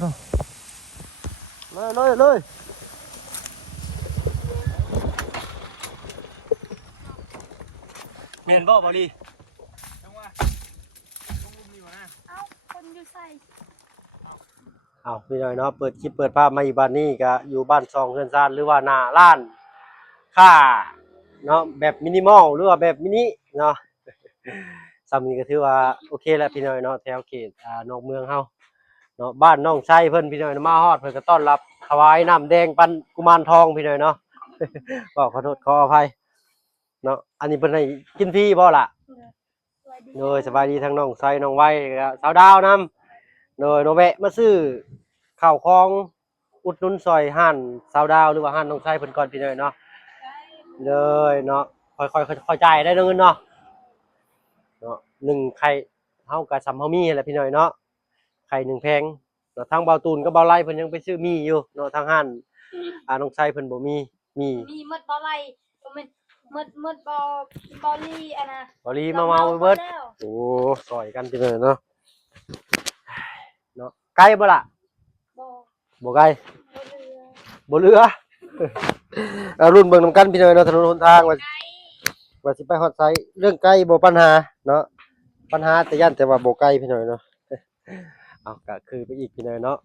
เถอะเลยเมนบ่บอลีจังว่าลุงมีมานะคนอยู่ใส่เอาพี่หน่อยเนาะเปิดคลิปเปิดภาพมาอยู่บ้านนี้ก็อยู่บ้านซองเฮือนซานหรือว่าหน้าร้านค่าเนาะแบบมินิมอลหรือว่าแบบมินิเนาะซ้ำนี้ก็ถือว่าโอเคแล้วพี่หน่อยเนาะแถวเขตนอกเมืองเฮาเนาะบ้านน้องไส้เพิ่นพี่หน่อยมาฮอดเพิ่นก็ต้อนรับถวายน้ำแดงปันกุมารทองพี่หน่อยเนาะ ก็ขอโทษขออภัยเนาะอันนี้เพิ่นให้กินฟรีบ่ล่ะโดยสบายดีทั้งน้องไส้น้องไว้สาวดาวนํโดยโนแวะมาซื้อข้าวของอุดหนุนซอยห้านสาวดาวหรือว่าห้านน้องไส้เพิ่นก่อนพี่หน่อยเนาะเลยเนาะค่อยจ่ายได้เงินเนาะ1ไข่เฮาก็สำเฮามีแหละพี่หน่อยเนาะไข่1แพงเนาะทางเบาตูนกับเบาไร่เพิ่นยังไปซื้อมีอยู่เนาะทางห้านน้องไส้เพิ่นบ่มีมดบอไลมันมดบอลี่อะนะบอลีมาเมาเบิดโอ้ซอยกันพี่หน่อยเนาะไกลบ่ล่ะบ่ไกลบ่เรือรุ่นเบิ่งนำกันพี่หน่อยเนาะถนนหนทางว่าสิไปฮอดไสเรื่องไกลบ่ปัญหาเนาะปัญหาแต่ย่านแต่ว่าบ่ไกลพี่หน่อยเนาะเอาก็คือไปอีกพี่หน่อยเนาะ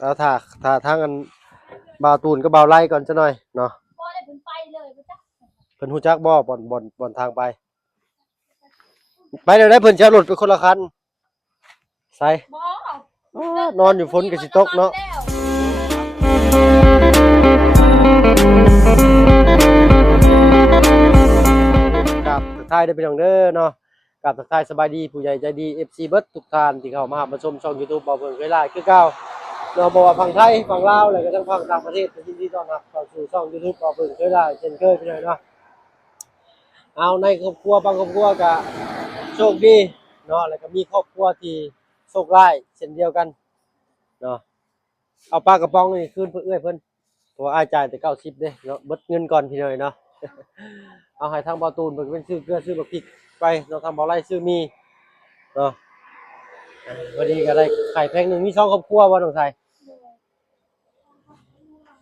เอาถ้าทางกันบ่าวตูนกับบ่าวไร่ก่อนซะหน่อยเนาะบ่ได้เพิ่นไปเลยบ่จ๊ะเพิ่นฮู้จักบ่บ่อนทางไปเดี๋ยวได้เพิ่นจะเอารถไปคนละคันใส่นอนอยู่ฝนก็สิตกเนาะกับทักทายได้พี่น้องเด้อเนาะกับทักทายสบายดีผู้ใหญ่ใจดี FC เบิดทุกท่านที่เข้ามาชมช่อง YouTube บ่าวเพิ่นเคยไลฟ์คือเก่าเนาะบ่ว่าฝั่งไทยฝั่งลาวแล้วก็ทั้งฝั่งต่างประเทศยินดีต้อนรับเข้าสู่ช่อง YouTube บ่าวเพิ่นเคยไลฟ์เช่นเคยพี่น้องเนาะเอาในครอบครัวบางครอบครัวก็โชคดีเนาะแล้วก็มีครอบครัวที่โชคร้ายเช่นเดียวกันเนาะเอาปลากระป๋องนี่คืนเพิ่นเอื้อยเพิ่นเพราะว่าอ้ายจ่ายแต่90เด้เนาะเบิดเงินก่อนพี่น้อยเนาะ เอาให้ทางบ่าวตูนเพิ่นเป็นซื้อเกลือซื้อบักพริกไปเนาะทางบ่าวไร่ซื้อมีเนาะพอดีก็ได้ไข่แพ็คนึงมี2ครอบครัวบ่น้องชาย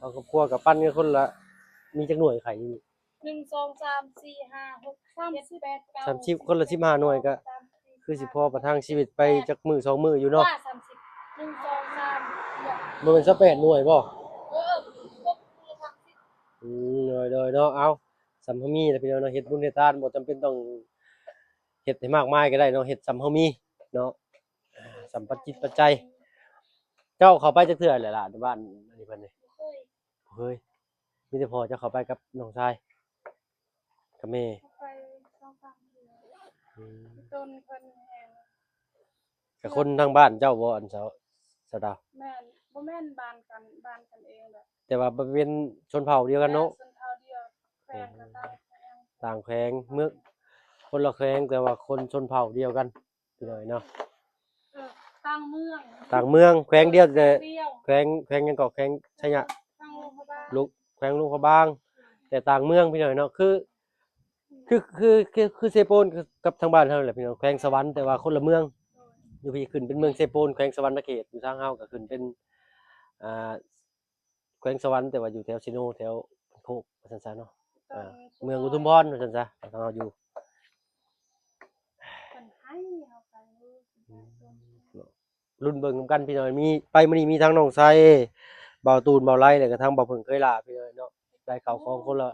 2ครอบครัวกับปั้นกันคนละมีจักหน่วยไข่นี่1 2 3 4 5 6 7 8 9 30คนละ15หน่วยก็คือสิพอประทังชีวิตไปจักมื้อ2มื้ออยู่เนาะ30 1 2 3บ่แม่น28หน่วยบ่ครบ30หน่วยเลยเนาะเอาสำเฮามีแล้วพี่น้องเนาะเฮ็ดบุญเฮ็ดทานบ่จำเป็นต้องเฮ็ดให้มากมายก็ได้เนาะเฮ็ดสำเฮามีเนาะสัมปัจจิตปัจจัยเจ้าเข้าไปจักเทื่อแหละล่ะในบ้านอันนี้เพิ่นนี่เฮ้ยมีแต่พ่อเจ้าเข้าไปกับน้องชายกับแม่ไป2-3เดือนต้นเพิ่นแฮงกับคนทางบ้านเจ้าบ่อันสาวดาวแม่นบ่แม่นบ้านกันเองแหละแต่ว่าเป็นชนเผ่าเดียวกันเนาะชนเผ่าเดียวแขวงกันต่างแขวงเมืองคนละแขวงแต่ว่าคนชนเผ่าเดียวกันพี่น้อยเนาะต่างเมืองแขวงเดียวแต่แขวงยังก็แขวงชัยยะลูกแขวงลุงพะบางแต่ต่างเมืองพี่น้อยเนาะคือเซโปนกับทางบ้านเฮาแหละพี่น้องแขวงสวรรค์แต่ว่าคนละเมืองอยู่พี่ขึ้นเป็นเมืองเซโปนแขวงสวรรณเขตอยู่ทางเฮาก็ขึ้นเป็นอ่าแขวงสวรรค์แต่ว่าอยู่แถวซิโนแถวโคกว่าซั่นซะเนาะเมืองอุทุมพรว่าซั่นซะทางเฮาอยู่รุ่นเบิ่งนำกันพี่น้อยมีไปมื้อนี้มีทั้งน้องไสบ่าวตูนบ่าวไร่แล้วก็ทั้งบ่าวเพิ่งเคยลาพี่น้อยเนาะได้ข้าวของคนละ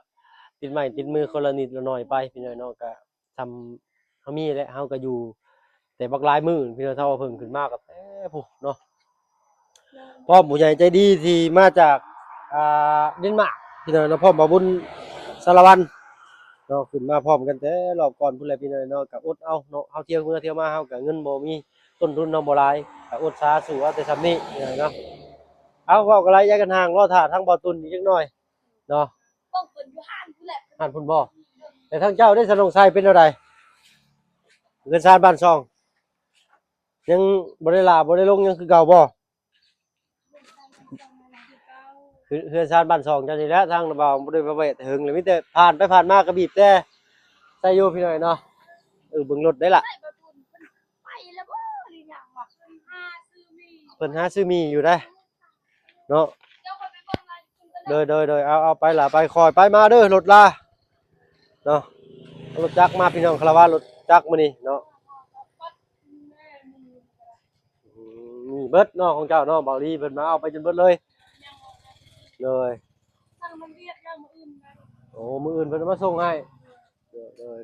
ติดไม้ติดมือคนละนิดละหน่อยไปพี่น้อยเนาะก็ทำเฮามีแหละเฮาก็อยู่แต่บักหลายมื้อพี่น้อยเท่าว่าเพิ่งขึ้นมาก็พุเนาะพ่อผู้ใหญ่ใจดีที่มาจากเดนมาร์กพี่น้อยเนาะพ่อบ่าวบุญสารวัตรเนาะขึ้นมาพร้อมกันแต่รอบก่อนพุ่นแหละพี่น้อยเนาะก็อดเอาเนาะเฮาเที่ยวเที่ยวมาเฮาก็เงินบ่มีต้นทุนเนาะบ่หลายก็อดสาสู้เอาแต่ซำนี้พี่น้อยเนาะเอาเว้ากันหลายอย่ากันห่างรอท่าทางบ่าวตุนอีกจักหน่อยเนาะต้องเพิ่นอยู่ห้านพุ่นแหละห่านพุ่นบ่แต่ทางเจ้าได้สนองไสเป็นเท่าใดเงินซานบ้านช่องยังบ่ได้ลาบ่ได้ลงยังคือเก่าบ่คือเฮือนซานบ้านช่องจังซี่แหละทางบ่าวบ่ได้มาเวทถึงเลยมีแต่ผ่านไปผ่านมาก็บีบแต่ใส่อยู่พี่น้อยเนาะเบิ่งรถได้ล่ะไปแล้วบ่หรือหยังวะหาซื้อ พิ่นหาซื้อมีอยู่ได้เนาะ เจ้าคนไปเบิ่งมาคุณก็ โดยเอาไปล่ะไปคอยไปมาเด้อรถลาเนาะรถจักรมาพี่น้องคาราวานรถจักรมื้อนี้เนาะนี่เบิดเนาะของเจ้าเนาะบ่าวลีเพิ่นมาเอาไปจนเบิดเลยเลย ทางมันเรียกยังมื้ออื่นนะ โอ้มื้ออื่นเพิ่นมาส่งให้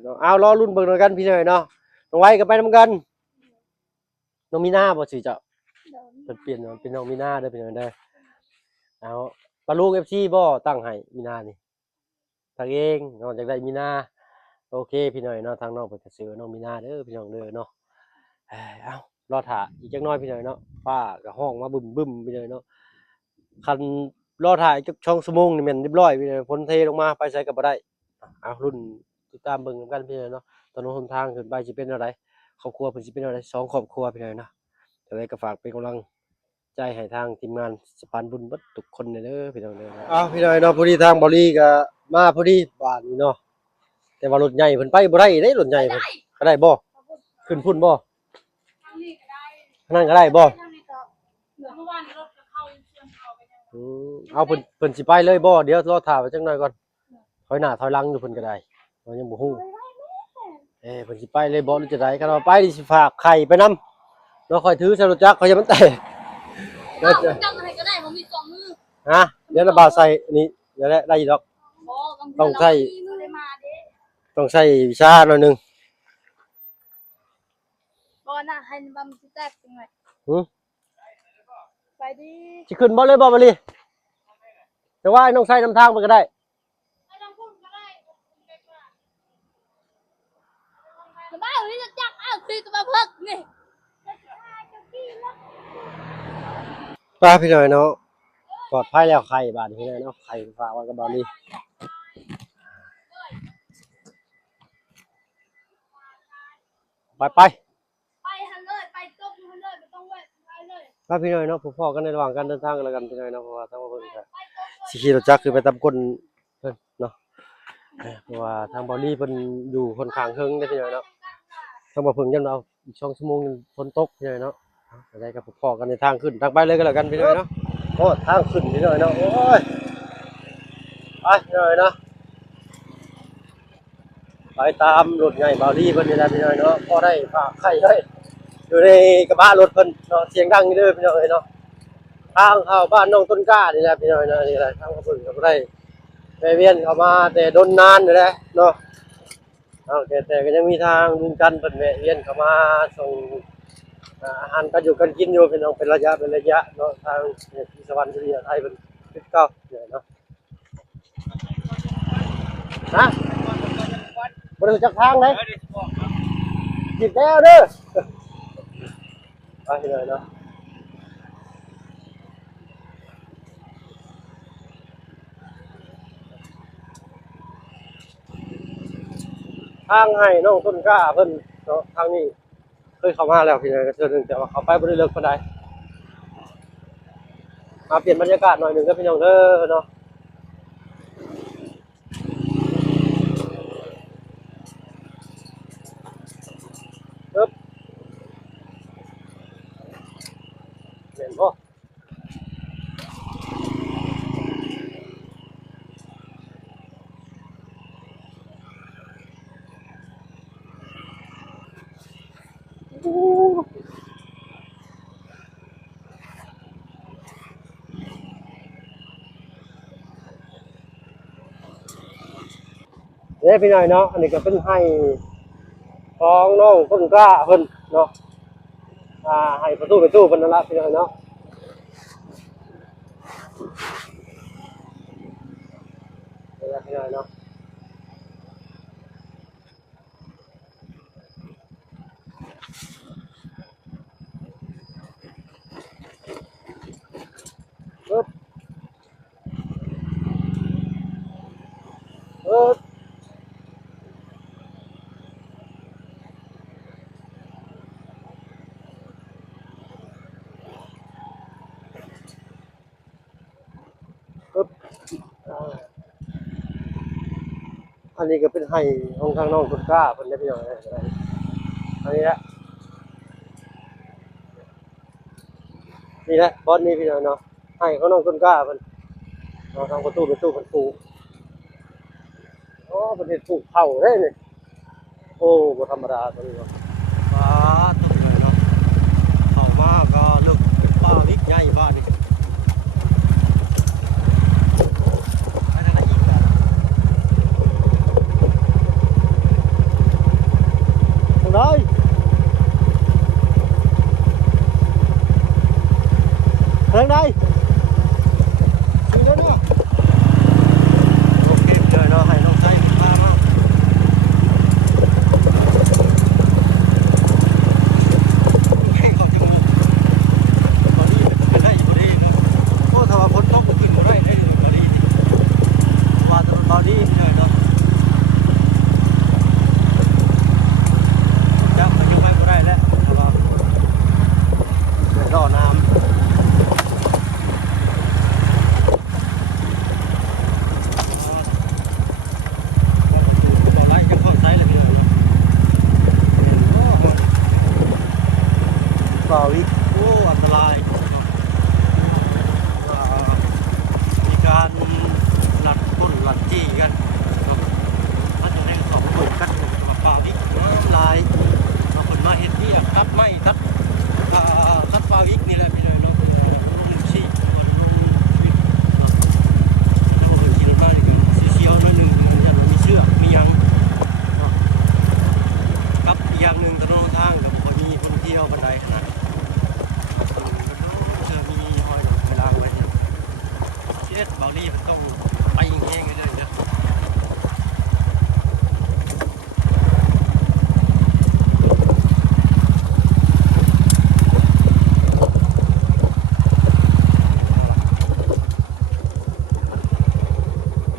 เนาะเอารอรุ่นเบิ่งด้วยกันพี่น้อยเนาะน้องไว้ก็ไปนำกันน้องมีนาบ่สิเจ้า เดี๋ยว เปลี่ยนเป็นน้องมีนาเด้อเป็นจังได๋เอาปลาลูก FC บ่ตั้งให้มีนานี่ตั้งเองเนาะอยากได้มีนาโอเคพี่น้อยเนาะทางน้องเพิ่นก็ซื้อน้องมีนาเด้อพี่น้องเด้อเนาะเอารอท่าอีกจักหน่อยพี่น้อยเนาะฟ้าก็ห้องมาบึ้มๆพี่น้อยเนาะคันรอท่าอีกจัก2ชั่วโมงนี่แม่นเรียบร้อยพี่น้อยฝนเทลงมาไปไสก็บ่ได้เอารุ่นติดตามเบิ่งกันพี่น้อยเนาะถนนหนทางขึ้นไปสิเป็นแนวใดครอบครัวเพิ่นสิเป็นแนวใด2ครอบครัวพี่น้อยเนาะจังได๋ก็ฝากเป็นกำลังใจให้ทางทีมงานสะพานบุญเบิดทุกคนเด้อพี่น้องเด้อพี่น้อยเนาะพอดีทางบริก็มาพอดีบ้านนี้เนาะแต่ว่ารถใหญ่เพิ่นไปบ่ได้เด้รถใหญ่เพิ่นก็ได้บ่ขึ้นพุ่นบ่ ทางนี้ก็ได้ ทางนั้นก็ได้บ่ ทางนี้ก็เหลือเมื่อวานรถก็เข้าเชื่อมเข้าไปยัง เอาเพิ่นสิไปเลยบ่เดี๋ยวรอท่าไว้จักหน่อยก่อนถอยหน้าถอยหลังอยู่เพิ่นก็ได้เรายังบ่ฮู้เพิ่นสิไปเลยบ่หรือจะได้คันว่าไปนี่สิฝากไข่ไปนำเนาะค่อยถือใส่รถจักรค่อยจะมันแตก เอาจังให้ก็ได้ผมมี2มือ ฮะเดี๋ยวระบาดใส่นี่เดี๋ยวได้อยู่ดอก บ่บางที ต้องใช้ เราบ่ได้มาเด้ ต้องใช้วิชาหน่อยหนึง บ่น่ะให้บำสิแตกจังไง หึ ไปดิ สิขึ้นบ่เลยบ่บ่ลีแต่ว่าน้องใส่นำทางไปก็ได้ ไปทางพุ่นก็ได้สบายวันนี้จะจักอ้าวตีตัวเพิกนี่ ป้าพี่น้อยเนาะปลอดภัยแล้วไข่บาดพี่น้อยเนาะไข่ฝากไว้กับบาลีไปไปหันเลยไปตบหันเลยไม่ต้องเว้ยไปเลย ป้าพี่น้อยเนาะพ่อกันในระหว่างการเดินทางกันแล้วกันพี่น้อยเนาะเพราะว่าทางบ่เพิ่นก็สิขี่รถจักรคือไปตามก้นเพิ่นเนาะเพราะว่าทางบาลีเพิ่นอยู่ค่อนข้างเฮิงเด้อพี่น้อยเนาะทางบ่เพิ่นยันเอาอีก2ชั่วโมงฝนตกพี่น้อยเนาะจะได้กับพ่อกันในทางขึ้นทางไปเลยก็แล้วกันพี่น้อยเนาะโอ้ทางขึ้นพี่น้อยเนาะโอ้ยไปพี่น้อยเนาะไปตามรถใหญ่บาลีเพิ่นนี่แหละพี่น้อยเนาะพอได้ฝากไข่เลยอยู่ในกระบะรถเพิ่นเนาะเสียงดังอยู่เด้อพี่น้อยเนาะทางเข้าบ้านน้องต้นกล้านี่แหละพี่น้อยเนาะนี่แหละทางเพิ่นก็บ่ได้ไปเวียนเข้ามาแต่ดนนานนี่แหละเนาะแต่ก็ยังมีทางลุงจันทร์เพิ่นแวะเวียนเข้ามาส่งอาหารกันอยู่กันกินอยู่พี่น้องเป็นระยะเนาะทางที่สวรรค์สุริยะไทยเพิ่นคิดเก้าเนี่ยเนาะฮะบ่ได้รู้จักทางเลย เดี๋ยวสิบอกครับ หยิบแล้วเด้อไปเลยเนาะทางให้น้องต้นกล้าเพิ่นเนาะทางนี้เคยเข้ามาแล้วพี่น้องก็เทื่อนึงแต่ว่าเขาไปบ่ได้เลิกปานใดมาเปลี่ยนบรรยากาศหน่อยหนึงเด้อพี่น้องเด้อเนาะปึ๊บเห็นบ่ พี่น้อยเนาะอันนี้ก็เป็นให้ของน้องต้นกล้าเพิ่นเนาะให้ประตูเพิ่นนั่นล่ะพี่น้อยเนาะนี่ล่ะพี่น้อยเนาะปึ๊บปึ๊บปึ๊บอันนี้ก็เป็นให้ของทางน้องต้นกล้าเพิ่นได้พี่น้อยอันนี้แหละ นี่แหละบอลนี่พี่น้องเนาะให้เขาน้องต้นกล้าเพิ่นเอาทางประตูเพิ่นปลูกโอ้เพิ่นเฮ็ดปลูกเผาได้นี่โอ้บ่ธรรมดาตัวนี้เนาะฟ้าตกเลยเนาะเข้ามาก็ลึกเป็นป่าวิกใหญ่บ้านนี่ไปทางไหนอีกอะทางใดทางใดถึงแล้วเนาะโอเคเลยเนาะให้น้องใช้พามาให้ขอบจังหวะตอนนี้เป็นได้อยู่ดีเนาะโอ้ถ้าว่าพ้นต้องขึ้นมาได้ตอนนี้ว่าตอนนี้เลยเนาะจะมันจะไปบ่ได้แล้วถ้าว่าเดี๋ยวรอน้ำป่าวิกโอ้อันตรายมีการหลัดต้นหลัดจี้กันมันจะแรงสองคนกันกับป่าวิกน้ำลายบางคนมาเห็นที่ตัดไม้ตัดป่าวิกนี่แหละพี่น้อยเนาะหนึ่งสี่คนแล้วก็ขี่รถมาดีกันเชี่ยวๆน้อยหนึ่งอย่างมีเชือกมียังกับอีกอย่างหนึ่งถนนทางกับคนมีคนเที่ยวบันไดขนาดเบาลี่มันต้องไปอย่างเงี้ยเลยเด้อ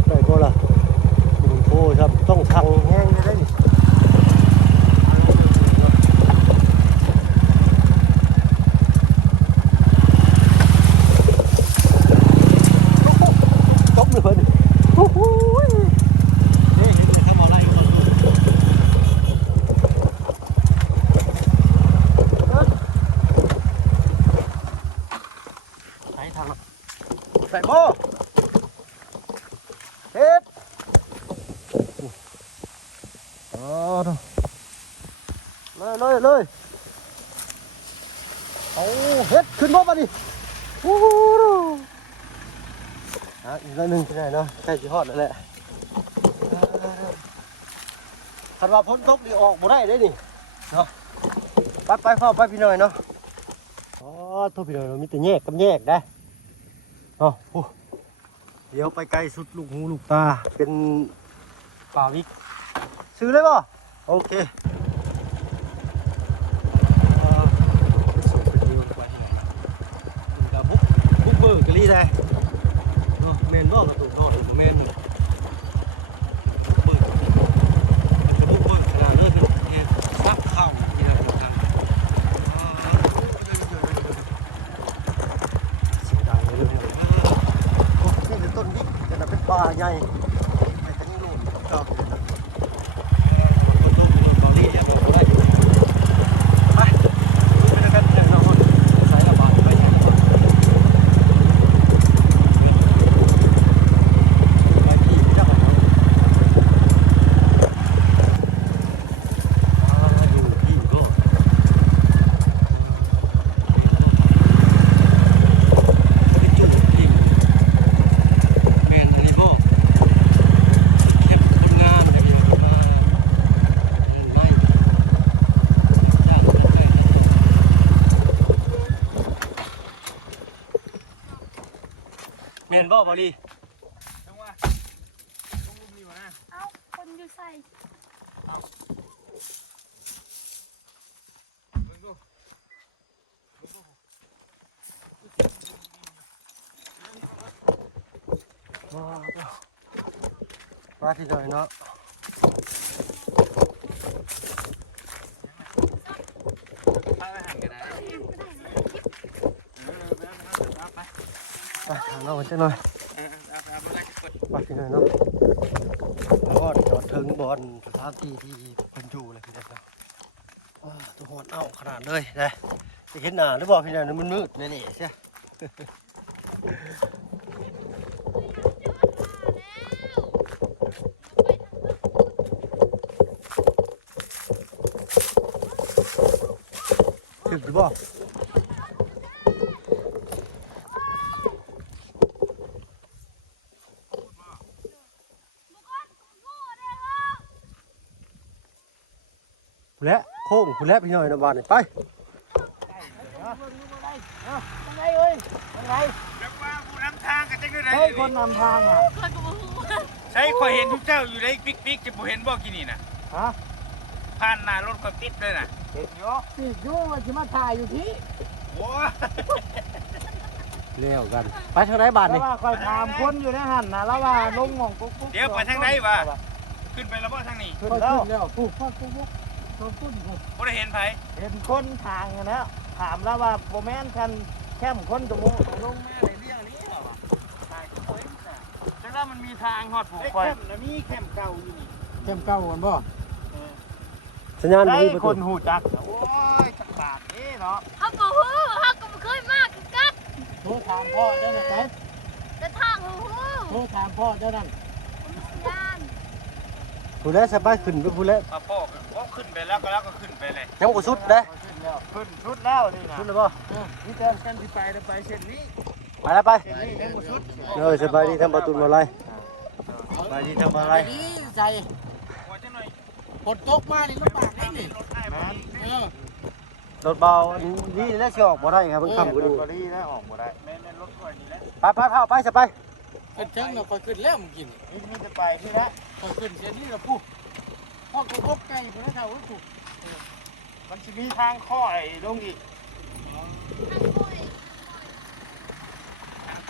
ได้ก็ล่ะมันโอ้ครับต้องขังแห้งได้ใส่โม่เฮ็ดเลยเอาเฮ็ดขึ้นบ่มาดิโอ้โหอีกหน่อยหนึ่งที่ไหนเนาะใกล้จะฮอดแล้วแหละคันว่าพ้นตกดีออกบ่ได้เด้นี่เนาะไปเข้าไปพี่หน่อยเนาะอ๋อทุกพี่หน่อยมีแต่แยกกับแยกได้เนาะเดี๋ยวไปไกลสุดลูกหูลูกตาเป็นป่าวิกซื้อเลยป่ะโอเคส่งเป็นวิวไปที่ไหนมันก็บุกเบิร์กลี่ได้เนาะเมนบ่เราตัวทอดเมนเบิร์กมันจะบุกเบิร์กขนาดเลิศเห็นซับเข้าที่เราทางเสียงดังเลยนี่เป็นต้นวิกแต่เป็นป่าใหญ่แต่ทั้งโน่นเก่าเกาหลีเนี่ยเราได้อยู่ไปดูไปด้วยกันเดี๋ยวเราใส่ระบาดไปอย่างนี้ไปที่จังหวัดอยู่ที่ก็เมนบ่บอลี่ จังว่าต้องลุมนี่วะนะ เอ้าคนอยู่ใส่ เบิ่งดูว่าที่ไหนเนาะไปหันกันได้ไป ทางเราจะหน่อยว่าที่ไหนเนาะบอลจอดถึงบอลสถานที่ที่เพิ่นอยู่เลยพี่เด็กเนาะตัวหอนเอาขนาดเลยนะ จะเห็นหน้าหรือเปล่าพี่น้องมันมืดแน่ๆใช่ถึงหรือเปล่าผู้แล้วโค้งผู้แล้วพี่น้อยนะบ้านนี่ไป ยังไงเอ้ยยังไงแล้วว่าผู้นำทางกันจังได้ เฮ้ยคนนำทางอ่ะ ใช่ข่อยเห็นทุกเจ้าอยู่ในปิ๊กจะบ่เห็นบ่กินนี่น่ะ ฮะ ผ่านหน้ารถข่อยติดเลยน่ะ เห็นอยู่สิอยู่ว่าจะมาถ่ายอยู่ที่ โอ้ เลี้ยวกันไปทางไหนบ้าน แล้ว นี่ ว่าคอยถามคนอยู่ในหันนะแล้วว่าลงหม่องปุ๊บ เดี๋ยวไปทางไหนวะขึ้นไปแล้วบ่ทางนี้ ขึ้นแล้วปุ๊บปุ๊บปุ๊บปุ๊บปุ๊บ บ่ได้เห็นไผ เห็นคนทางกันแล้วถามแล้วว่าโบแมนคันแคมคนตรงนู้นลงมาในเรื่องนี้เหรอวะถ่ายก็เฮ้ยแต่ว่ามันมีทางฮอดผมคอยแล้วมีแคมเก่าอยู่นี่แคมเก่ากันบ่ สัญญาณ ได้ มีประ ค ตู นหูจักโอ้ยจักบาทนี่เนาะ เขาบอกฮู้เขาก็บ่เคยมาคือกัน โทรถามพ่อเจ้าหน้าที่ แต่ทางฮู้ โทรถามพ่อเจ้านั่น ยาน ผู้แล้วสบายขึ้นไปผู้แล้ว มาพ่อก็ขึ้นไปแล้วก็ขึ้นไปเลย ยังบ่สุดเด้ ขึ้นชุดแล้วนี่นะ สุดแล้วบ่ นี่เติมกันที่ไปแล้วไปเส้นนี้ ไปแล้วไป เส้นนี้เป็นชุด สบายดีทำประตูมาไรสบายดีทำอะไร นี่ใจ หัวจังหน่อย ฝนตกมานี่ลำบากนี่ รถได้บ่ รถเบานี่แล้วสิออกบ่ได้ครับเพิ่งคำกูดู บรินะออกมาได้ แม่นรถข่อยนี่แหละ ไปเอาไปสบาย ขึ้นเชิงเราคอยขึ้นแล้วมึงกินนี่จะไปที่ละคอยขึ้นเส้นนี้เราปุ๊บพ่อก็พบไก่คนนั้นเท่าก็ถูกมันจะมีทางข้อไอ้ลงอีก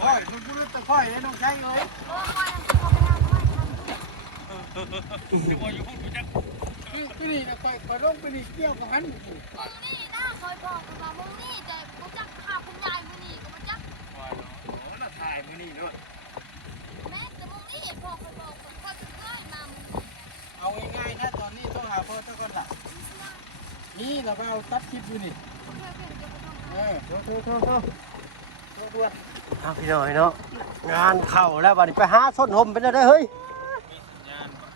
ข้อยมันพูดตะข้อยเลยน้องชายเลย บ่ค่อยทำบ่ได้ค่อยทำ จะบ่อยู่พุ่นจัก ไปนี่นะข้อยลงไปนี่เกี่ยวกับมัน นี่นะคอยบอกว่ามึงนี่แต่บ่จักพาคุณยายมื้อนี้ก็บ่จัก ว่าโอ้น่ะถ่ายมื้อนี้ด้วย แม่แต่มึงนี่พ่อคอยบอกว่าจะเคยมามึง เอาง่ายๆนะตอนนี้ต้องหาพ่อตะก่อนละนี่เราไปเอาตัดคลิปอยู่นี่ บ่เคยเป็นจะบ่ต้อง โทษด่วน เอาพี่น้อยเนาะงานเข้าแล้วบัดนี้ไปหาส้นห่มเป็นได้เฮ้ย มีสัญญาณบ่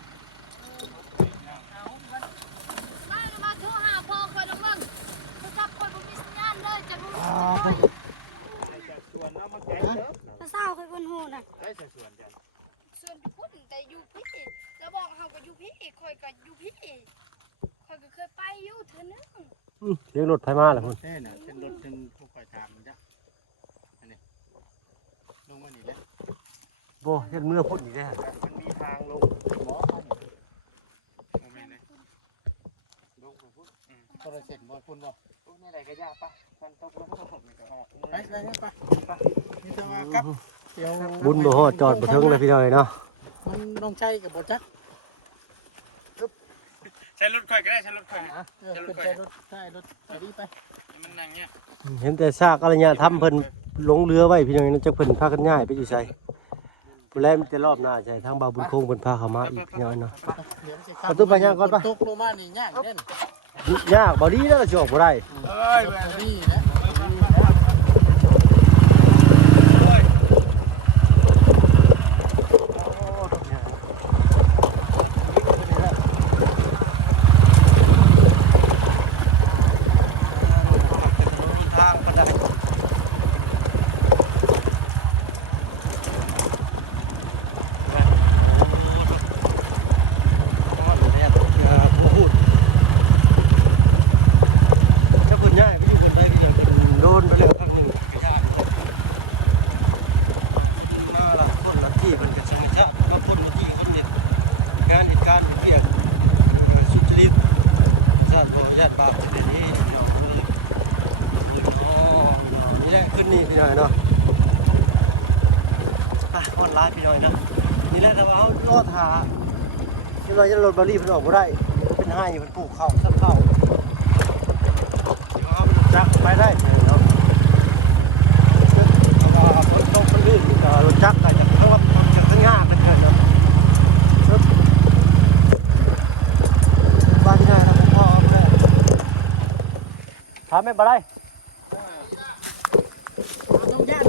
มาโทรหาพ่อคอยแล้วมึงโทรศัพท์คอยบ่มีสัญญาณเลยจะรู้ จากสวนแล้วมาไกลเด้อ ภาษาคอยบ่ฮู้น่ะ ไกลจากสวนจัน ส่วนพุ่นแต่อยู่พี่จะบอกเฮาก็อยู่พี่คอยก็อยู่พี่คอยก็เคยไปอยู่เทื่อนึง เลี้ยงรถไฟมาแล้วพุ่น เท่น่ะเป็นรถเป็นผู้คอยตามมันจ้ะอันนี้ลงมานี่แหละ โบ่เฮ็ดมือพุ่นอีกแล้ว มันมีทางลงหมอเข้า โมเมนต์เลย ลงไปพุ่นโทรเสร็จบ่พุ่นบ่ตรงนี้ไหนก็ยากปะมันตกลงตกนี่ก็ฮอดไปนี่แต่ว่ากับเดี๋ยว บุญบ่ฮอดจอดบ่ถึงเลยพี่น้อยเนาะ มันต้องใช้กับบ่จัก ใช้รถข่อยก็ได้ใช้รถข่อย ขึ้นใช้รถใช้รถไปดีไป มันนั่งเนี่ย เห็นแต่ซากอารยะทำเพิ่นลงเรือไว้พี่น้อยเนาะจักเพิ่นพากันย้ายไปอยู่ไสผู้แลมีแต่รอบหน้าใช่ทางบ่าวบุญคงเพิ่นพาเข้ามาอีกพี่น้อยเนาะ เดี๋ยวสิ เอาตู้ไปย่างก่อนปะ ตกลงมานี่ยากเด่น ยากบ่ดีแล้วก็สิออกบ่ได้ เอ้ย นี่นะ ทางบันไดถ้าคุณย่ายไปอยู่บนไดก็จะโดนไปแล้วครั้งหนึ่งก็ยากมาละคนละที่มันก็สร้างชาติบางคนละที่คนเห็นงานเหตุการณ์เกี่ยวสุจริตชาติบ่ญาติบาปในนี้เนาะนี่แหละขึ้นนี่พี่น้อยเนาะออนไลน์พี่น้อยนะนี่แหละแต่ว่าเขารอดหาพี่น้อยจะรถบารีเพิ่นออกบ่ได้เป็นให้เพิ่นปลูกข้าวซักข้าวเอาจักไปได้เนาะฝนตกมันลื่นรถจักรจากข้างว่าจากข้างหน้ากันเนาะบ้านที่ไหนนะพ่อเอาไปถามไม่บ่ได้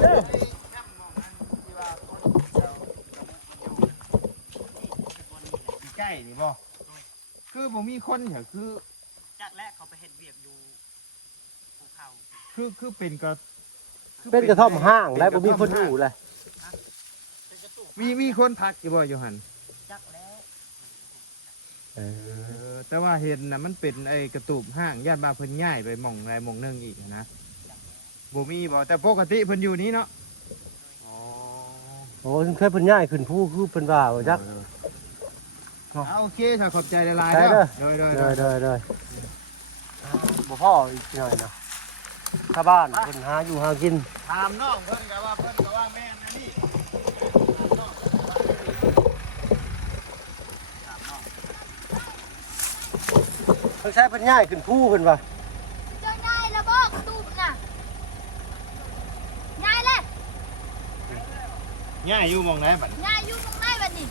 เด้อใกล้นี่บ่คือบ่มีคนเหรอคือ จากแรกเขาไปเห็นเวียกดูภูเขา คือเป็นก็ เป็นกระท่อมห้างแล้วบ่มีคนอยู่เลย เป็นกระตุก มีคนพักอยู่บ่อยู่หัน จักแล้ว แต่ว่าเห็นน่ะมันเป็นไอ้กระตูบห้างญาติมาเพิ่นย้ายไปหม่องใดหม่องหนึงอีกนะบ่มีบ่แต่ปกติเพิ่นอยู่นี้เนาะอ๋อ โอ้เคยเพิ่นย้ายขึ้นผู้คือเพิ่นว่าว่าจัก เอาโอเคค่ะขอบใจหลายๆ ได้ เด้อ เด้ โด อ ย เลยบ่พ่ออีกหน่อยนะถ้าบ้านเพิ่นหาอยู่หากิน ถามน้องเพิ่นก็ว่าแม่นอันนี้ เพิ่นใช้เพิ่นย้ายขึ้นผู้เพิ่นว่า เจ้าง่ายแล้วบอกตูบน่ะง่ายเลย ย้ายอยู่หม่องไหนบัด ง่ายอยู่ตรงไหนบัดนี้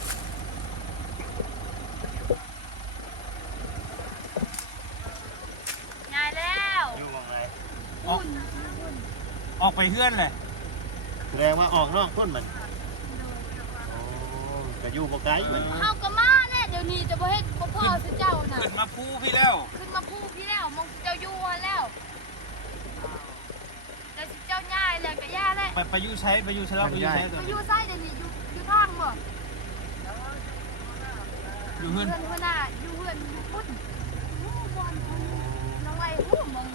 ง่ายแล้ว อยู่หม่องไหน อุ่น ออกไปเฮือนเลยแสดงว่าออกนอกต้นมันก็อยู่บ่ไกลมัน เฮาก็มาแน่เดี๋ยวนี้จะบ่เฮ็ดบ่พ่อสิเจ้าน่ะ ขึ้นมาภูพี่แล้ว ขึ้นมาพูดพี่แล้วมองเจ้าอยู่หันแล้วแต่สิเจ้าง่ายเลยก็ย่าเลย ไปอยู่ใช้ไปอยู่ใช้แล้วไปอยู่ใช้ มาอยู่ไส้เดี๋ยวนี้อยู่ทางบ่ อยู่เฮือน เพื่อนน่ะอยู่เพื่อนอยู่พุ่นบอลน้องไอ้หูมอง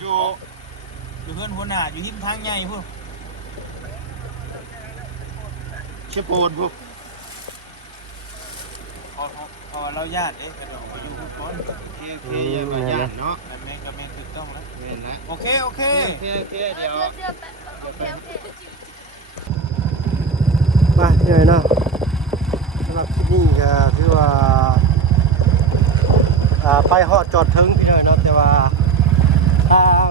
อยู่เฮือนหัวหน้าอยู่หินทางใหญ่พุ่นเชฟโปนพวกพอเราญาติเอ๊ะกระโดดมาอยู่พุ่นก่อนโอเคอย่ามาญาติเนาะแม่งกับแม่งถูกต้องแล้วแม่นนะโอเคเดี๋ยว เดี๋ยวโอเค มาเหนื่อยเนาะสำหรับคลิปนี้ก็คือว่าไปฮอดจอดถึงพี่น้อยเนาะแต่ว่าทาง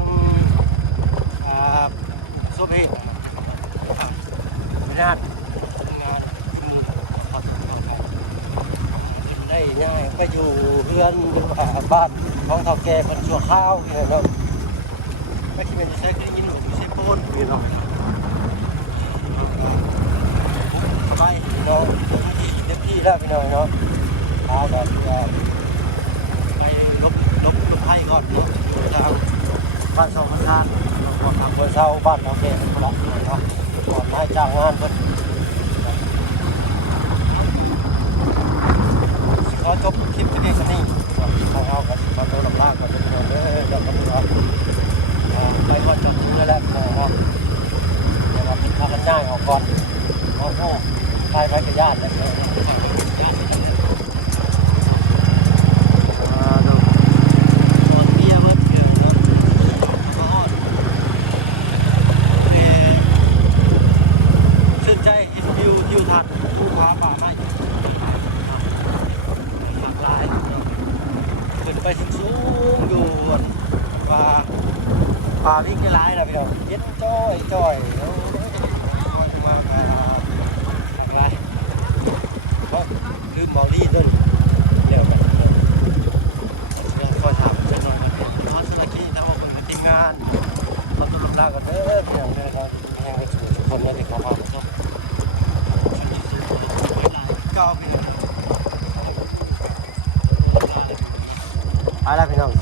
โซเพีไม่ได้งานได้ง่ายไปอยู่เรือนหรือว่าบ้านของเฒ่าแก่คนชั่วข้าวพี่น้อยเนาะไม่คิดเป็นจะใช้กินหนูไม่ใช่ปูนพี่น้องไปพี่น้องเต็มที่แล้วพี่น้องเนาะเอาแบบไปลบให้ก่อนเนาะอยู่ทางบ้านสองพันทานก่อนทำเบอร์เช่าบ้านเราแก่เป็นคนละพี่น้องเนาะก่อนให้จ้างงานเพิ่นขอจบคลิปที่นี่สักนิดทางเรากับทางโดนลำบากก่อนพี่น้องเด้อเดี๋ยวกันว่าไปก่อนจบถึงแล้วแหละพี่น้องเนาะเดี๋ยวเราเป็นพากันย่างออกก่อนโอ้โหไปกับญาติเลยญาติเลยดูตอนเบี้ยเมื่อเดือนเนาะก็ฮอดชื่นใจเห็นวิวทัศน์ภูผาป่าไม้หลากหลายขึ้นไปสูงอยู่ว่าป่าวิ่งหลายนะพี่น้องเย็นจ้อยมาหลากหลายลืมเมาดีต้นเดี๋ยวกันคอยถามจะนอนกันนอนสลักกี้นะออกมาทีมงานเราตุลลากันเด้อพี่น้องเด้อครับแห่งกันทุกคนเลยที่เข้ามาชมไปแล้วพี่น้องส